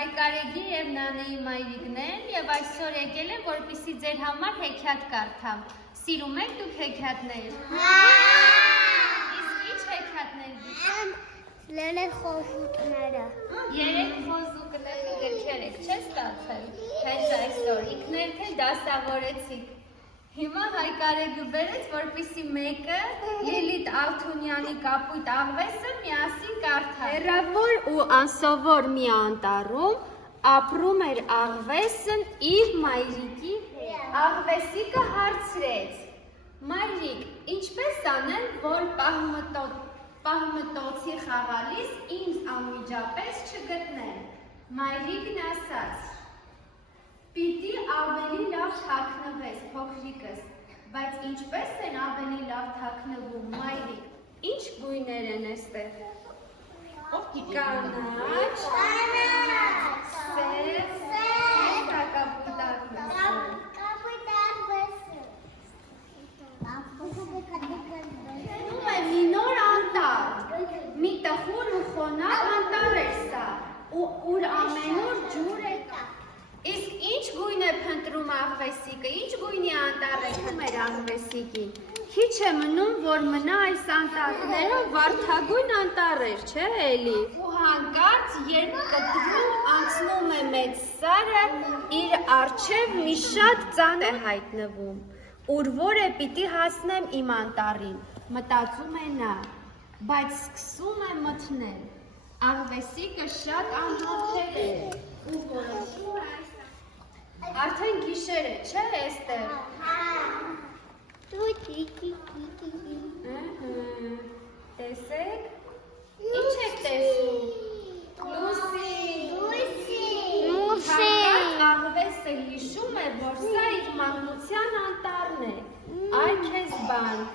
Հայկարեգի և նանեի մայրիկն են և այսօր եկել են, որպեսզի ձեր համար հեքիաթ կարդամ։ Սիրում եք դուք հեքիաթներ։ Իսկ ի՞նչ հեքիաթներ գիտեք։ Երեք խոզուկները։ Երեք խոզուկների գրքեր եք չես ստացել։ Հենց այսօր ինքներդ էլ դասավորեցիք։ Հիմա Հայկարեգը բերեց, որպեսզի մեկը Լիլիթ Ալթունյանի կապույտ աղվեսը միասին կարդա։ Հեռավոր ու անսովոր մի անտառում ապրում էր աղվեսն իր մայրիկի հետ։ Աղվեսիկը հարցրեց. Մայրիկ, ինչպես անեմ, որ պահմտոցի խաղալիս ինձ անմիջապես չգտնեն։ Մայրիկն ասաց. Պիտի ավելի լավ թաքնվես, փոքրիկս, բայց ինչպես են ավելի լավ թաքնվում, մայրիկ, ինչ գույներ են էստեղ։ Կանաչ, սև, կապույտ աղվեսը։ Մի նոր անտառ, մի տխուր ու խոնավ անտառ էր սա, ուր ամենուր ջուր է տա։ Իսկ ինչ գույն է փնտրում աղվեսիկը, ինչ գույնի անտառ է փնտրում աղվեսիկին։ Քիչ է մնում, որ մնա այս անտառներով վարդագույն անտառեր, չէ՞ էլի։ Ու հանկարծ, երբ կտրում անցնում է մեծ սարը, իր առջև մի շատ ծանր է հայտնվում, ուր որ է պիտի հասնեմ իմ անտառին, մտածում է նա, բայց սկսում է մթնել։ Աղվեսիկը շատ անհամբեր է ու որոշում է արդեն գիշեր է, չէ՞ էստեղ։ Տեսեք, ինչ եք տեսնում։ Լուսի։ Աղվեսը հիշում է, որ սա իր մանկության անտառն է։ Այ քեզ բան,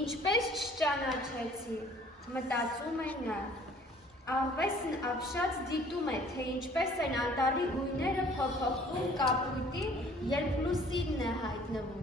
ինչպես չճանաչեցի, մտածում է նա։ Աղվեսն ապշած դիտում է, թե ինչպես են անտառի գույները փոփոխվում կապույտի, երբ լուսինն է հայտնվում։